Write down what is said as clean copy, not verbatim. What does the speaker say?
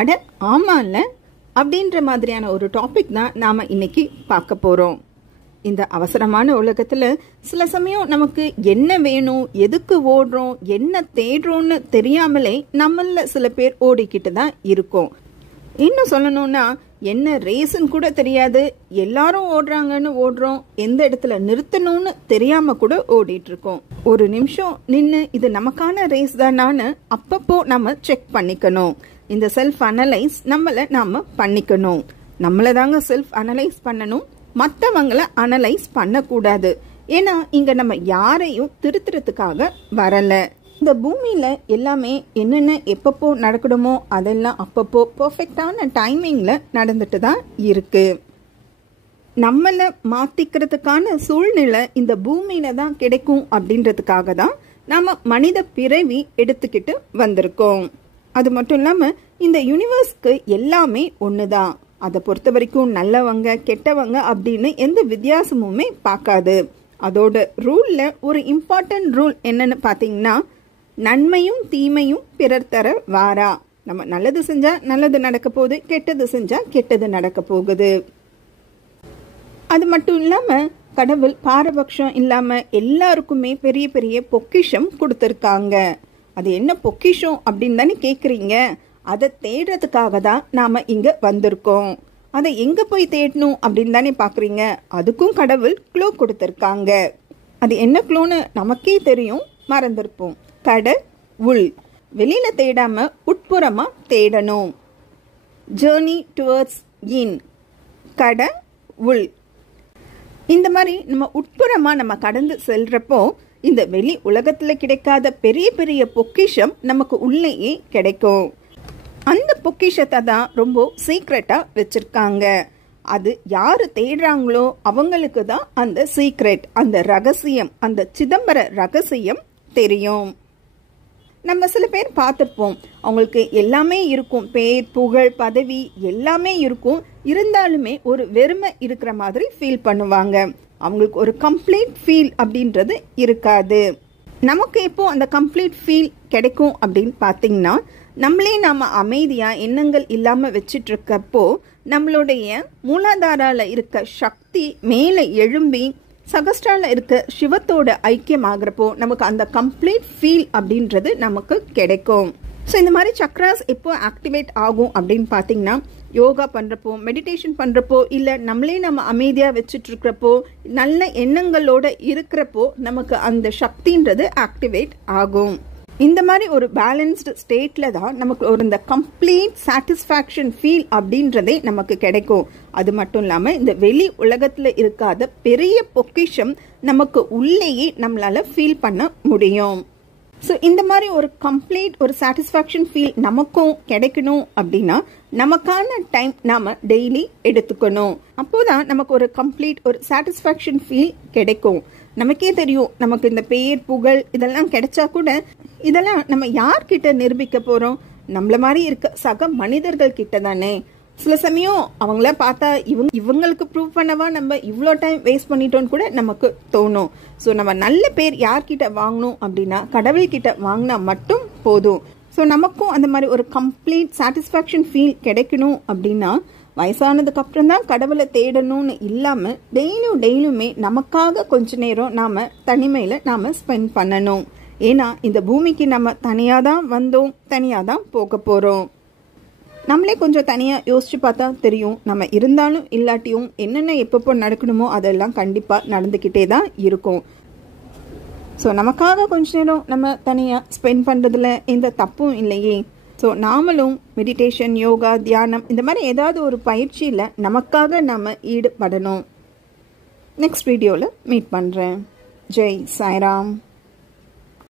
அட ஆமாம்ல அப்படின்ற மாதிரியான ஒரு டாபிக் தான் நாம் இன்னைக்கு பார்க்க போகிறோம். இந்த அவசரமான உலகத்தில் சில சமயம் நமக்கு என்ன வேணும், எதுக்கு ஓடுறோம், என்ன தேடுறோன்னு தெரியாமலே நம்மள சில பேர் ஓடிக்கிட்டு தான் இருக்கோம். இன்னும் சொல்லணும்னா என்ன ரேஸ்ன்னு கூட தெரியாது, எல்லாரும் ஓடுறாங்கன்னு ஓடுறோம், எந்த இடத்துல நிறுத்தணும்னு தெரியாம கூட ஓடிட்டு இருக்கோம். ஒரு நிமிஷம் நின்று இது நமக்கான ரேஸ் தானான்னு அப்பப்போ நம்ம செக் பண்ணிக்கணும். இந்த செல்ஃப் அனலைஸ் நாம பண்ணிக்கணும். நம்மள தாங்க செல்ஃப் அனலைஸ் பண்ணணும், மற்றவங்களை அனலைஸ் பண்ணக்கூடாது. ஏன்னா இங்க நம்ம யாரையும் திருத்துறதுக்காக வரல. இந்த பூமியில எல்லாமே என்னென்ன எப்பப்போ நடக்கணுமோ அதெல்லாம் அப்பப்போ பெர்ஃபெக்டான டைமிங்ல நடந்துட்டு தான் இருக்கு. நம்மளை மாத்திக்கிறதுக்கான சூழ்நிலை இந்த பூமியில தான் கிடைக்கும் அப்படின்றதுக்காக தான் நாம மனித பிறவி எடுத்துக்கிட்டு வந்திருக்கோம். அது மட்டும் இல்லாம இந்த யூனிவர்ஸ்க்கு எல்லாமே ஒண்ணுதான். அதை பொறுத்த வரைக்கும் நல்லவங்க கெட்டவங்க அப்படின்னு எந்த வித்தியாசமுமே பார்க்காது. அதோட ரூல்ல ஒரு இம்பார்ட்டன்ட் ரூல் என்னன்னு பாத்தீங்கன்னா, நன்மையும் தீமையும் பிறர் தர வாரா. நம்ம நல்லது செஞ்சா நல்லது நடக்க போகுது, கெட்டது செஞ்சா கெட்டது நடக்க போகுது. அது மட்டும் இல்லாம கடவுள் பாரபட்சம் இல்லாம எல்லாருக்குமே பெரிய பெரிய பொக்கிஷம் கொடுத்திருக்காங்க. அது என்ன பொக்கிஷம் அப்படின்னு தானே கேக்குறீங்க? அதை தேடுறதுக்காக தான் நாம இங்க வந்திருக்கோம். அதை எங்க போய் தேடணும் அப்படின்னு தானே பாக்குறீங்க? அதுக்கும் கடவுள் க்ளூ கொடுத்திருக்காங்க. அது என்ன க்ளூன்னு நமக்கே தெரியும், மறந்திருப்போம். கடவுள். வெளியில தேடாம உட்புறமா தேடணும். ஜேர்னி டுவர்ட்ஸ் இன். கடவுள். இந்த மாதிரி நம்ம உட்புறமா நம்ம கடந்து செல்றப்போ இந்த வெளி உலகத்துல கிடைக்காத பெரிய பெரிய பொக்கிஷம் நமக்கு உள்ளேயே கிடைக்கும். அந்த பொக்கிஷத்தை தான் ரொம்ப சீக்ரெட்டா வச்சிருக்காங்க. அது யாரு தேடுறாங்களோ அவங்களுக்கு தான் அந்த சீக்ரெட், அந்த ரகசியம், அந்த சிதம்பர ரகசியம் தெரியும். நம்ம சில பேர் பார்த்துருப்போம், அவங்களுக்கு எல்லாமே இருக்கும், பேர் புகழ் பதவி எல்லாமே இருக்கும், இருந்தாலுமே ஒரு வெறுமை இருக்கிற மாதிரி ஃபீல் பண்ணுவாங்க. அவங்களுக்கு ஒரு கம்ப்ளீட் ஃபீல் அப்படின்றது இருக்காது. நமக்கு எப்போ அந்த கம்ப்ளீட் ஃபீல் கிடைக்கும் அப்படின்னு பார்த்தீங்கன்னா, நம்மளே நாம அமைதியா எண்ணங்கள் இல்லாம வச்சிட்டு இருக்கப்போ நம்மளுடைய மூலாதாரால இருக்க சக்தி மேலே எழும்பி சகஸ்டால இருக்க சிவத்தோட ஐக்கியம் ஆகிறப்போ நமக்கு அந்த கம்ப்ளீட் ஃபீல் அப்படின்றது நமக்கு கிடைக்கும். ஸோ இந்த மாதிரி சக்ராஸ் எப்போ ஆக்டிவேட் ஆகும் அப்படின்னு பார்த்தீங்கன்னா, யோகா பண்ணுறப்போ, மெடிடேஷன் பண்ணுறப்போ, இல்லை நம்மளே நம்ம அமைதியாக வச்சுட்டு இருக்கிறப்போ, நல்ல எண்ணங்களோட இருக்கிறப்போ நமக்கு அந்த சக்தின்றது ஆக்டிவேட் ஆகும். இந்த மாதிரி ஒரு பேலன்ஸ்டு ஸ்டேட்ல தான் நமக்கு ஒரு இந்த கம்ப்ளீட் சாட்டிஸ்ஃபேக்ஷன் ஃபீல் அப்படின்றதே நமக்கு கிடைக்கும். அது மட்டும் இல்லாமல் இந்த வெளி உலகத்தில் இருக்காத பெரிய பொக்கிஷம் நமக்கு உள்ளேயே நம்மளால ஃபீல் பண்ண முடியும். ஸோ இந்த மாதிரி ஒரு கம்ப்ளீட் ஒரு சாட்டிஸ்ஃபேக்ஷன் ஃபீல் நமக்கும் கிடைக்கணும் அப்படின்னா நமக்கான டைம் நாம டெய்லி எடுத்துக்கணும். அப்போதான் நமக்கு ஒரு கம்ப்ளீட் ஒரு சாட்டிஸ்ஃபேக்ஷன் ஃபீல் கிடைக்கும். நமக்கே தெரியும், நமக்கு இந்த பேர் புகழ் இதெல்லாம் கிடைச்சா கூட இதெல்லாம் நம்ம யார்கிட்ட நிரூபிக்க போறோம்? நம்மள மாதிரி இருக்க சக மனிதர்கள் கிட்ட தானே. சில சமயம் அவங்கள பார்த்தா இவங்களுக்கு ப்ரூவ் பண்ணவா நம்ம இவ்வளோ டைம் வேஸ்ட் பண்ணிட்டோன்னு கூட நமக்கு தோணும். ஸோ நம்ம நல்ல பேர் யார்கிட்ட வாங்கணும் அப்படின்னா கடவுள்கிட்ட வாங்கினா மட்டும் போதும். ஸோ நமக்கும் அந்த மாதிரி ஒரு கம்ப்ளீட் சாட்டிஸ்ஃபேக்ஷன் ஃபீல் கிடைக்கணும் அப்படின்னா வயசானதுக்கு அப்புறம் தான் கடவுளை தேடணும்னு இல்லாம டெய்லியுமே நமக்காக கொஞ்ச நேரம் நாம தனிமையில நாம ஸ்பெண்ட் பண்ணணும். ஏன்னா இந்த பூமிக்கு நம்ம தனியா தான் வந்தோம், தனியா தான் போக போறோம். நம்மளே கொஞ்சம் தனியா யோசிச்சு பார்த்தா தெரியும், நம்ம இருந்தாலும் இல்லாட்டியும் என்னென்ன எப்பப்போ நடக்கணுமோ அதெல்லாம் கண்டிப்பா நடந்துகிட்டே தான் இருக்கும். ஸோ நமக்காக கொஞ்ச நேரம் நம்ம தனியா ஸ்பெண்ட் பண்றதுல எந்த தப்பும் இல்லையே. ஸோ நாமளும் மெடிடேஷன், யோகா, தியானம் இந்த மாதிரி ஏதாவது ஒரு பயிற்சியில் நமக்காக நம்ம ஈடுபடணும். நெக்ஸ்ட் வீடியோவில் மீட் பண்ணுறேன். ஜெய் சாய்ராம்.